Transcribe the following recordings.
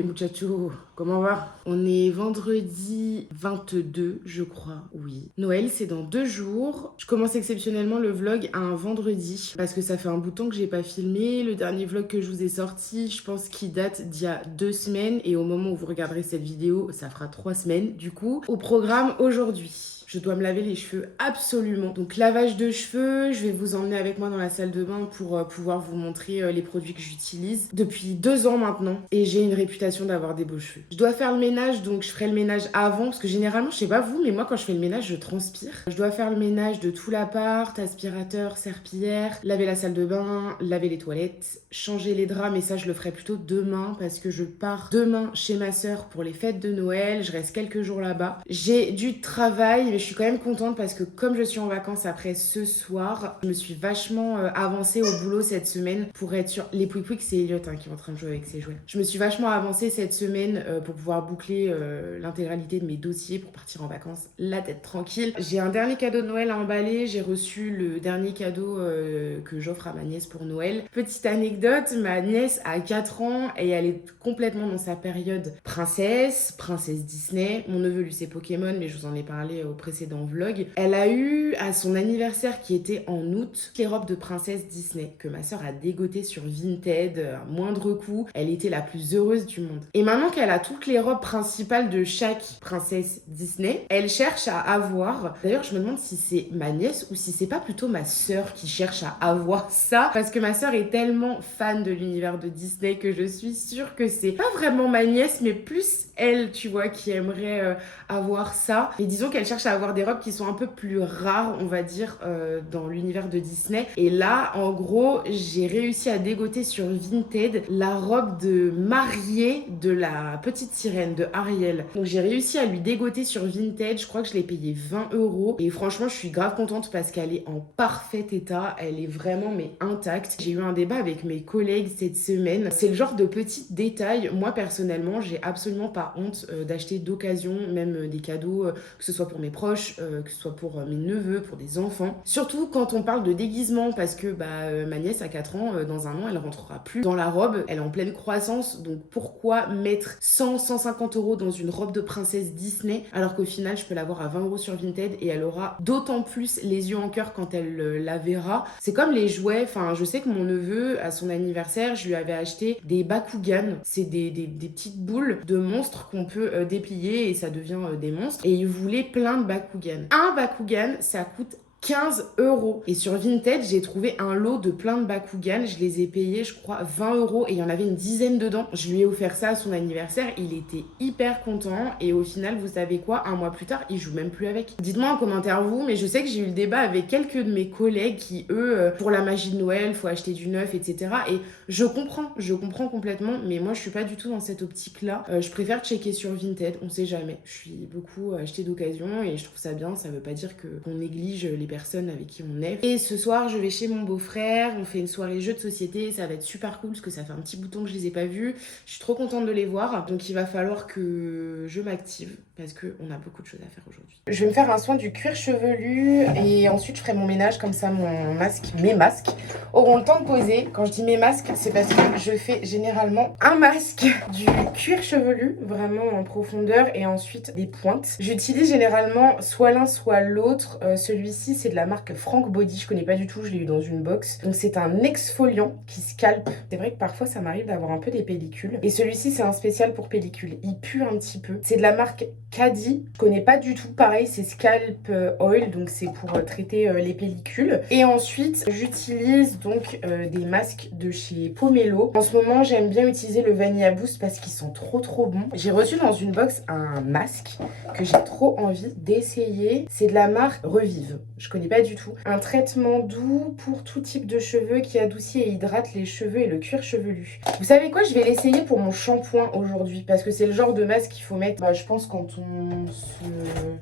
les muchachos, comment va? On est vendredi 22, je crois, oui. Noël, c'est dans 2 jours. Je commence exceptionnellement le vlog à un vendredi, parce que ça fait un bout de temps que j'ai pas filmé. Le dernier vlog que je vous ai sorti, je pense qu'il date d'il y a 2 semaines, et au moment où vous regarderez cette vidéo, ça fera 3 semaines, du coup. Au programme aujourd'hui, je dois me laver les cheveux absolument. Donc lavage de cheveux, je vais vous emmener avec moi dans la salle de bain pour pouvoir vous montrer les produits que j'utilise depuis 2 ans maintenant. Et j'ai une réputation d'avoir des beaux cheveux. Je dois faire le ménage, donc je ferai le ménage avant, parce que généralement, je sais pas vous, mais moi quand je fais le ménage, je transpire. Je dois faire le ménage de tout l'appart, aspirateur, serpillière, laver la salle de bain, laver les toilettes, changer les draps, mais ça je le ferai plutôt demain, parce que je pars demain chez ma sœur pour les fêtes de Noël, je reste quelques jours là-bas. J'ai du travail, mais je suis quand même contente parce que comme je suis en vacances après ce soir, je me suis vachement avancée au boulot cette semaine pour être sûre. Les pouic c'est Elliot qui est en train de jouer avec ses jouets. Je me suis vachement avancée cette semaine pour pouvoir boucler l'intégralité de mes dossiers pour partir en vacances la tête tranquille. J'ai un dernier cadeau de Noël à emballer. J'ai reçu le dernier cadeau que j'offre à ma nièce pour Noël. Petite anecdote, ma nièce a 4 ans et elle est complètement dans sa période princesse Disney. Mon neveu lui c'est Pokémon, mais je vous en ai parlé au précédent vlog. Elle a eu à son anniversaire qui était en août les robes de princesse Disney que ma soeur a dégotées sur Vinted à moindre coût. Elle était la plus heureuse du monde. Et maintenant qu'elle a toutes les robes principales de chaque princesse Disney, elle cherche à avoir. D'ailleurs, je me demande si c'est ma nièce ou si c'est pas plutôt ma soeur qui cherche à avoir ça, parce que ma soeur est tellement fan de l'univers de Disney que je suis sûre que c'est pas vraiment ma nièce, mais plus elle, tu vois, qui aimerait avoir ça. Et disons qu'elle cherche à avoir des robes qui sont un peu plus rares, on va dire, dans l'univers de Disney. Et là, en gros, j'ai réussi à dégoter sur Vinted la robe de mariée de la petite sirène de Ariel. Donc j'ai réussi à lui dégoter sur Vinted. Je crois que je l'ai payé 20 €. Et franchement, je suis grave contente parce qu'elle est en parfait état. Elle est vraiment mais intacte. J'ai eu un débat avec mes collègues cette semaine. C'est le genre de petits détails. Moi, personnellement, j'ai absolument pas honte d'acheter d'occasion, même des cadeaux, que ce soit pour mes proches, que ce soit pour mes neveux, pour des enfants. Surtout quand on parle de déguisement, parce que ma nièce a 4 ans, dans un an, elle rentrera plus dans la robe. Elle est en pleine croissance, donc pourquoi mettre 150 € dans une robe de princesse Disney, alors qu'au final, je peux l'avoir à 20 € sur Vinted et elle aura d'autant plus les yeux en cœur quand elle la verra. C'est comme les jouets, enfin, je sais que mon neveu, à son anniversaire, je lui avais acheté des Bakugan. C'est des petites boules de monstres qu'on peut déplier et ça devient des monstres. Et il voulait plein de Bakugan. Un Bakugan, ça coûte 15 €. Et sur Vinted, j'ai trouvé un lot de plein de Bakugan. Je les ai payés, je crois, 20 € et il y en avait une dizaine dedans. Je lui ai offert ça à son anniversaire. Il était hyper content. Et au final, vous savez quoi? Un mois plus tard, il joue même plus avec. Dites-moi en commentaire vous, mais je sais que j'ai eu le débat avec quelques de mes collègues qui, eux, pour la magie de Noël, faut acheter du neuf, etc. Et je comprends complètement. Mais moi, je suis pas du tout dans cette optique-là. Je préfère checker sur Vinted. On sait jamais. Je suis beaucoup acheté d'occasion et je trouve ça bien. Ça veut pas dire qu'on néglige les personnes avec qui on est. Et ce soir, je vais chez mon beau-frère, on fait une soirée jeux de société, ça va être super cool parce que ça fait un petit bout de temps que je les ai pas vus. Je suis trop contente de les voir, donc il va falloir que je m'active parce qu'on a beaucoup de choses à faire aujourd'hui. Je vais me faire un soin du cuir chevelu et ensuite je ferai mon ménage, comme ça mes masques auront le temps de poser. Quand je dis mes masques, c'est parce que je fais généralement un masque du cuir chevelu, vraiment en profondeur, et ensuite des pointes. J'utilise généralement soit l'un soit l'autre. Celui-ci, c'est de la marque Frank Body. Je connais pas du tout, je l'ai eu dans une box. Donc c'est un exfoliant qui scalpe. C'est vrai que parfois ça m'arrive d'avoir un peu des pellicules. Et celui-ci, c'est un spécial pour pellicules. Il pue un petit peu. C'est de la marque Caddy. Je connais pas du tout. Pareil, c'est Scalp Oil. Donc c'est pour traiter les pellicules. Et ensuite, j'utilise donc des masques de chez Pomelo. En ce moment, j'aime bien utiliser le Vanilla Boost parce qu'ils sont trop bons. J'ai reçu dans une box un masque que j'ai trop envie d'essayer. C'est de la marque Revive. Je connais pas du tout. Un traitement doux pour tout type de cheveux qui adoucit et hydrate les cheveux et le cuir chevelu. Vous savez quoi? Je vais l'essayer pour mon shampoing aujourd'hui parce que c'est le genre de masque qu'il faut mettre, je pense, quand on se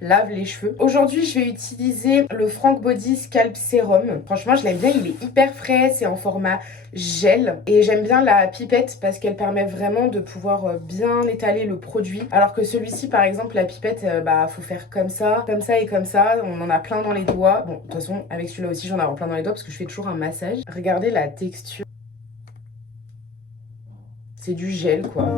lave les cheveux. Aujourd'hui, je vais utiliser le Frank Body Scalp Serum. Franchement, je l'aime bien. Il est hyper frais. C'est en format gel. Et j'aime bien la pipette parce qu'elle permet vraiment de pouvoir bien étaler le produit. Alors que celui-ci, par exemple, la pipette, faut faire comme ça et comme ça. On en a plein dans les doigts. Bon, de toute façon, avec celui-là aussi, j'en ai plein dans les doigts parce que je fais toujours un massage. Regardez la texture. C'est du gel, quoi.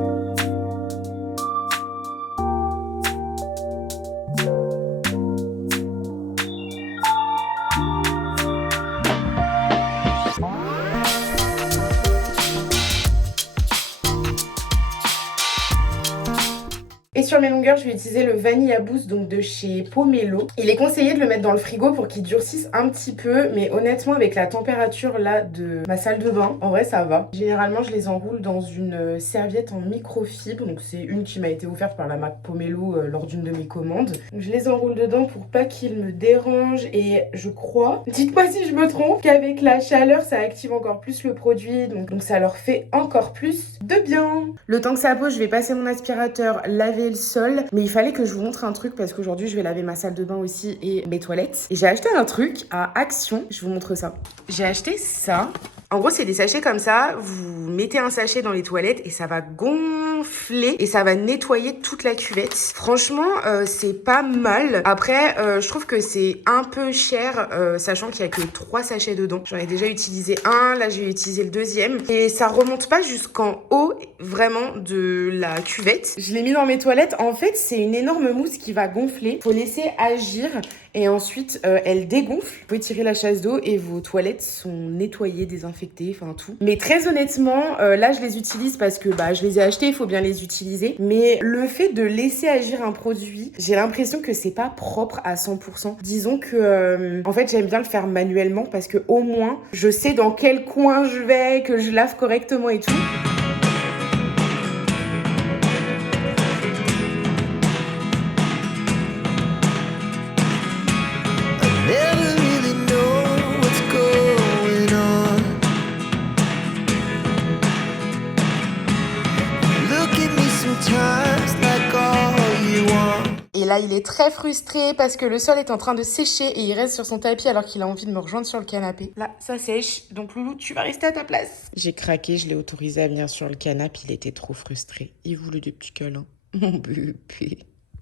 sur mes longueurs, je vais utiliser le Vanilla Boost donc de chez Pomelo. Il est conseillé de le mettre dans le frigo pour qu'il durcisse un petit peu, mais honnêtement avec la température là de ma salle de bain, en vrai ça va. Généralement je les enroule dans une serviette en microfibre, donc c'est une qui m'a été offerte par la marque Pomelo lors d'une de mes commandes. Donc je les enroule dedans pour pas qu'ils me dérangent et je crois, dites-moi si je me trompe, qu'avec la chaleur ça active encore plus le produit, donc ça leur fait encore plus de bien. Le temps que ça pose, je vais passer mon aspirateur, laver le sol, mais il fallait que je vous montre un truc parce qu'aujourd'hui je vais laver ma salle de bain aussi et mes toilettes. Et j'ai acheté un truc à Action, je vous montre ça. J'ai acheté ça. En gros, c'est des sachets comme ça, vous mettez un sachet dans les toilettes et ça va gonfler et ça va nettoyer toute la cuvette. Franchement, c'est pas mal. Après, je trouve que c'est un peu cher, sachant qu'il y a que 3 sachets dedans. J'en ai déjà utilisé un, là j'ai utilisé le deuxième. Et ça remonte pas jusqu'en haut, vraiment, de la cuvette. Je l'ai mis dans mes toilettes. En fait, c'est une énorme mousse qui va gonfler. Faut laisser agir. Et ensuite, elle dégonfle. Vous pouvez tirer la chasse d'eau et vos toilettes sont nettoyées, désinfectées, enfin tout. Mais très honnêtement, là, je les utilise parce que je les ai achetés, il faut bien les utiliser. Mais le fait de laisser agir un produit, j'ai l'impression que c'est pas propre à 100%. Disons que, en fait, j'aime bien le faire manuellement parce que au moins, je sais dans quel coin je vais, que je lave correctement et tout. Et là, il est très frustré parce que le sol est en train de sécher et il reste sur son tapis alors qu'il a envie de me rejoindre sur le canapé. Là, ça sèche. Donc, Loulou, tu vas rester à ta place. J'ai craqué, je l'ai autorisé à venir sur le canapé. Il était trop frustré. Il voulait des petits câlins. Mon bébé.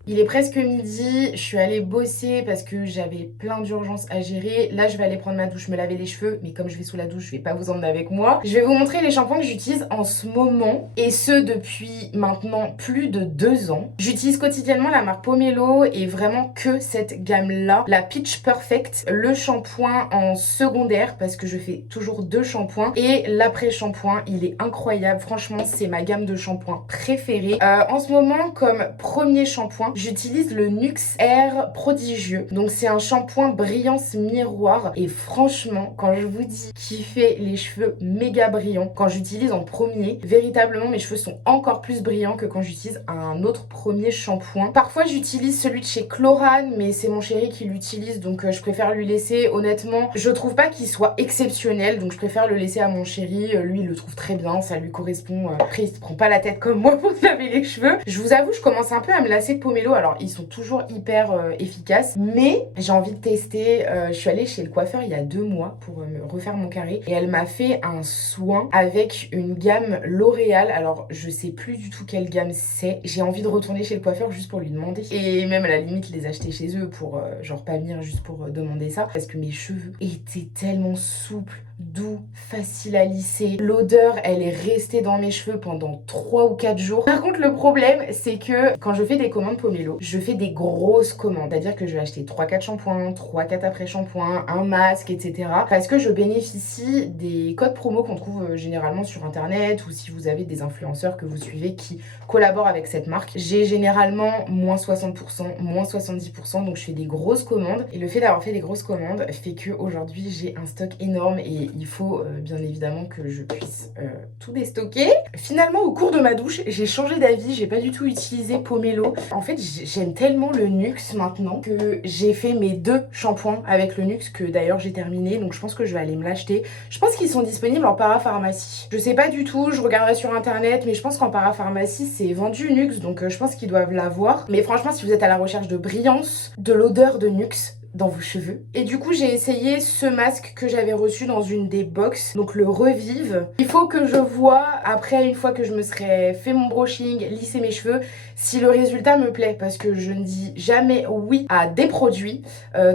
Il est presque midi, je suis allée bosser parce que j'avais plein d'urgences à gérer. Là, je vais aller prendre ma douche, me laver les cheveux, mais comme je vais sous la douche, je vais pas vous emmener avec moi. Je vais vous montrer les shampoings que j'utilise en ce moment, et ce depuis maintenant plus de 2 ans. J'utilise quotidiennement la marque Pomelo et vraiment que cette gamme-là, la Peach Perfect, le shampoing en secondaire parce que je fais toujours 2 shampoings et l'après-shampoing, il est incroyable. Franchement, c'est ma gamme de shampoing préférée. En ce moment, comme premier shampoing, j'utilise le Nuxe Air Prodigieux. Donc c'est un shampoing brillance miroir et franchement, quand je vous dis qu'il fait les cheveux méga brillants, quand j'utilise en premier, véritablement mes cheveux sont encore plus brillants que quand j'utilise un autre premier shampoing. Parfois j'utilise celui de chez Chlorane, mais c'est mon chéri qui l'utilise donc je préfère lui laisser. Honnêtement, je trouve pas qu'il soit exceptionnel, donc je préfère le laisser à mon chéri. Lui il le trouve très bien, ça lui correspond. Après il se prend pas la tête comme moi pour se laver les cheveux. Je vous avoue, je commence un peu à me lasser de Pomelo. Alors ils sont toujours hyper efficaces, mais j'ai envie de tester. Je suis allée chez le coiffeur il y a 2 mois pour me refaire mon carré et elle m'a fait un soin avec une gamme L'Oréal. Alors je sais plus du tout quelle gamme c'est. J'ai envie de retourner chez le coiffeur juste pour lui demander et même à la limite les acheter chez eux pour genre pas venir juste pour demander ça parce que mes cheveux étaient tellement souples, doux, facile à lisser. L'odeur, elle est restée dans mes cheveux pendant 3 ou 4 jours. Par contre, le problème, c'est que quand je fais des commandes Pomelo, je fais des grosses commandes. C'est-à-dire que je vais acheter 3-4 shampoings, 3-4 après-shampoings, un masque, etc. Parce que je bénéficie des codes promo qu'on trouve généralement sur Internet ou si vous avez des influenceurs que vous suivez qui collaborent avec cette marque. J'ai généralement moins 60%, moins 70%, donc je fais des grosses commandes. Et le fait d'avoir fait des grosses commandes fait qu'aujourd'hui, j'ai un stock énorme et il faut bien évidemment que je puisse tout déstocker. Finalement, au cours de ma douche, j'ai changé d'avis, j'ai pas du tout utilisé Pomelo. En fait, j'aime tellement le Nuxe maintenant que j'ai fait mes 2 shampoings avec le Nuxe que d'ailleurs j'ai terminé, donc je pense que je vais aller me l'acheter. Je pense qu'ils sont disponibles en parapharmacie. Je sais pas du tout, je regarderai sur internet, mais je pense qu'en parapharmacie c'est vendu Nuxe, donc je pense qu'ils doivent l'avoir. Mais franchement, si vous êtes à la recherche de brillance, de l'odeur de Nuxe dans vos cheveux. Et du coup, j'ai essayé ce masque que j'avais reçu dans une des box, donc le Revive. Il faut que je vois, après, une fois que je me serai fait mon brushing, lissé mes cheveux, si le résultat me plaît, parce que je ne dis jamais oui à des produits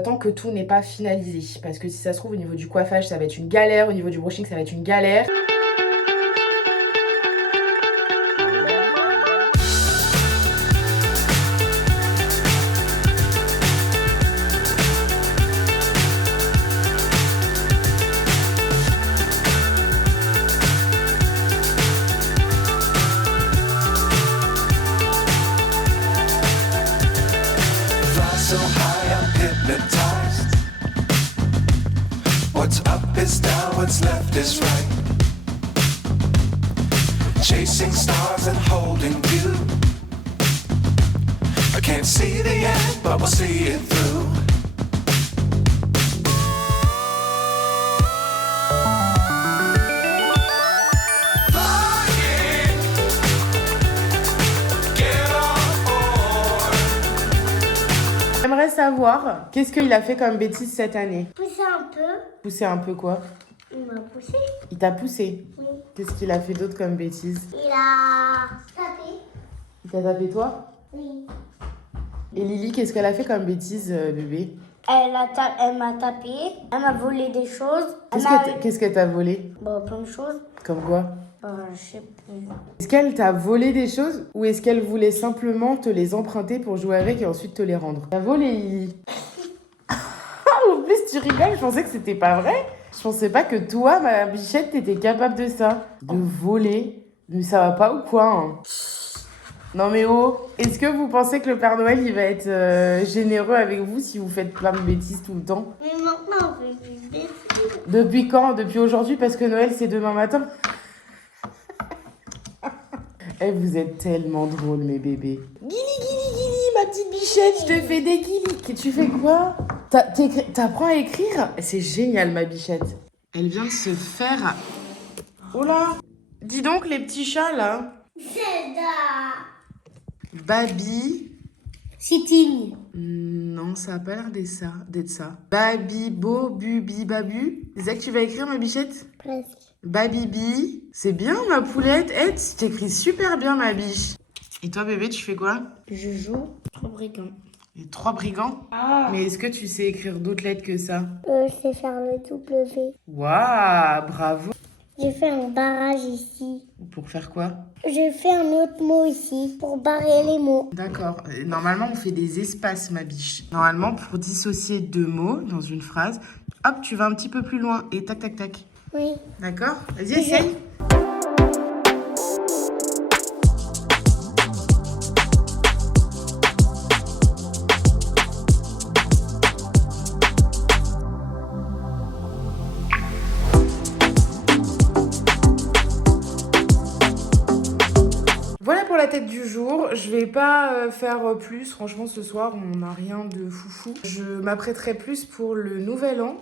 tant que tout n'est pas finalisé. Parce que si ça se trouve, au niveau du coiffage, ça va être une galère, au niveau du brushing, ça va être une galère. Up is down, what's left is right. Chasing stars and holding you. I can't see the end, but we'll see it through. J'aimerais savoir, qu'est-ce qu'il a fait comme bêtise cette année? Pousser un peu. Pousser un peu quoi? Il m'a poussé. Il t'a poussé? Oui. Qu'est-ce qu'il a fait d'autre comme bêtise? Il a tapé. Il t'a tapé toi? Oui. Et Lily, qu'est-ce qu'elle a fait comme bêtise, bébé? Elle m'a tapé. Elle m'a volé des choses. Qu'est-ce qu'elle t'a volé? Bon, plein de choses. Comme quoi? Je sais plus. Est-ce qu'elle t'a volé des choses ou est-ce qu'elle voulait simplement te les emprunter pour jouer avec et ensuite te les rendre? T'as volé, Lily. En plus, tu rigoles, je pensais que c'était pas vrai. Je pensais pas que toi, ma bichette, t'étais capable de ça. De voler. Mais ça va pas ou quoi, hein? Non mais oh, est-ce que vous pensez que le Père Noël, il va être généreux avec vous si vous faites plein de bêtises tout le temps? Mais maintenant, on fait des bêtises. Depuis quand? Depuis aujourd'hui? Parce que Noël, c'est demain matin. Eh, vous êtes tellement drôles, mes bébés. Guili, ma petite bichette, je te fais des guilis. Tu fais quoi? T'apprends à écrire? C'est génial, ma bichette. Elle vient de se faire... Oh là! Dis donc, les petits chats, là. Zelda. Babi... Sitting. Non, ça a pas l'air d'être ça. Babi, bo, bubi, babu. C'est ça que tu vas écrire, ma bichette? Presque. Babibi. C'est bien, ma poulette. Eh, tu t'écris super bien, ma biche. Et toi, bébé, tu fais quoi? Je joue 3 brigands. Les 3 brigands? Ah. Mais est-ce que tu sais écrire d'autres lettres que ça? Je sais faire le W. Waouh, bravo. J'ai fait un barrage ici. Pour faire quoi? J'ai fait un autre mot ici pour barrer les mots. D'accord. Normalement, on fait des espaces, ma biche. Normalement, pour dissocier 2 mots dans une phrase, hop, tu vas un petit peu plus loin et tac, tac, tac. Oui. D'accord? Vas-y, essaye. Voilà pour la tête du jour. Je vais pas faire plus. Franchement, ce soir, on n'a rien de foufou. Je m'apprêterai plus pour le nouvel an.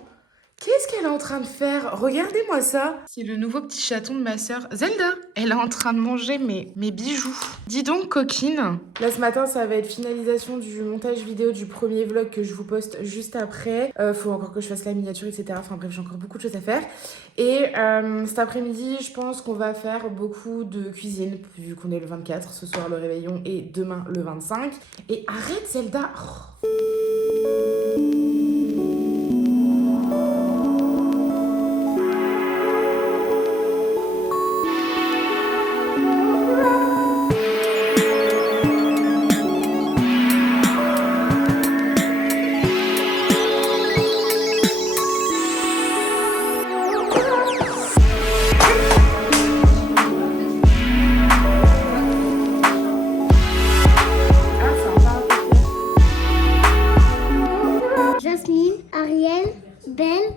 Qu'est-ce qu'elle est en train de faire? Regardez-moi ça. C'est le nouveau petit chaton de ma sœur Zelda. Elle est en train de manger mes bijoux. Dis donc, coquine. Là, ce matin, ça va être finalisation du montage vidéo du premier vlog que je vous poste juste après. Faut encore que je fasse la miniature, etc. Enfin bref, j'ai encore beaucoup de choses à faire. Et cet après-midi, je pense qu'on va faire beaucoup de cuisine, vu qu'on est le 24, ce soir le réveillon, et demain le 25. Et arrête, Zelda. Oh.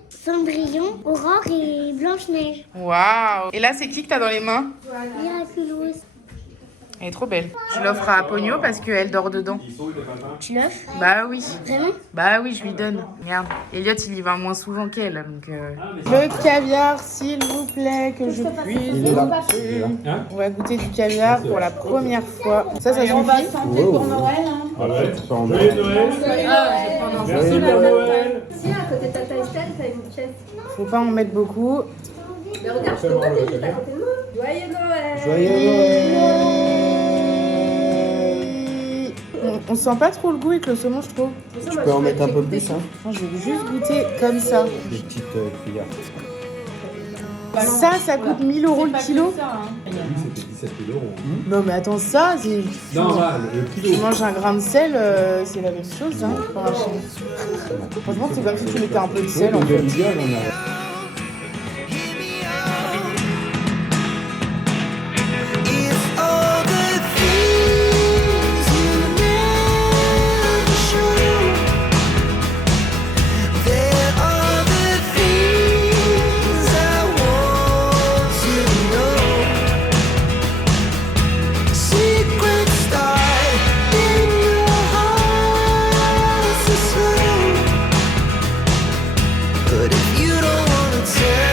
Cendrillon, Aurore et Blanche-Neige. Waouh! Et là, c'est qui que t'as dans les mains? Miraculous. Elle est trop belle. Je l'offre à Pogno parce qu'elle dort dedans. Tu l'offres? Bah oui. Vraiment? Bah oui, je lui donne. Regarde, Elliot, il y va moins souvent qu'elle. Donc Le caviar, s'il vous plaît, que je puisse. On va goûter du caviar pour la première fois. Ça suffit? On va santé pour Noël. Ouais, ça en Joyeux Noël. Merci pour Noël. Si, à côté de Tata Estelle, t'as une pièce. Faut pas en mettre beaucoup. Mais regarde, je peux t'aider juste à côté de moi. Joyeux Noël. Joyeux Noël. On sent pas trop le goût avec le saumon, je trouve. Tu peux en mettre un peu plus, hein. Je vais juste goûter comme ça. Des petites cuillères. Ça coûte 1000 € le kilo. Oui, c'était 17 000 €. Non mais attends, ça, c'est... Non, là, le kilo. Tu manges un grain de sel, c'est la même chose, hein, pour un chien. Franchement, c'est comme si tu mettais un peu de sel, en fait. On a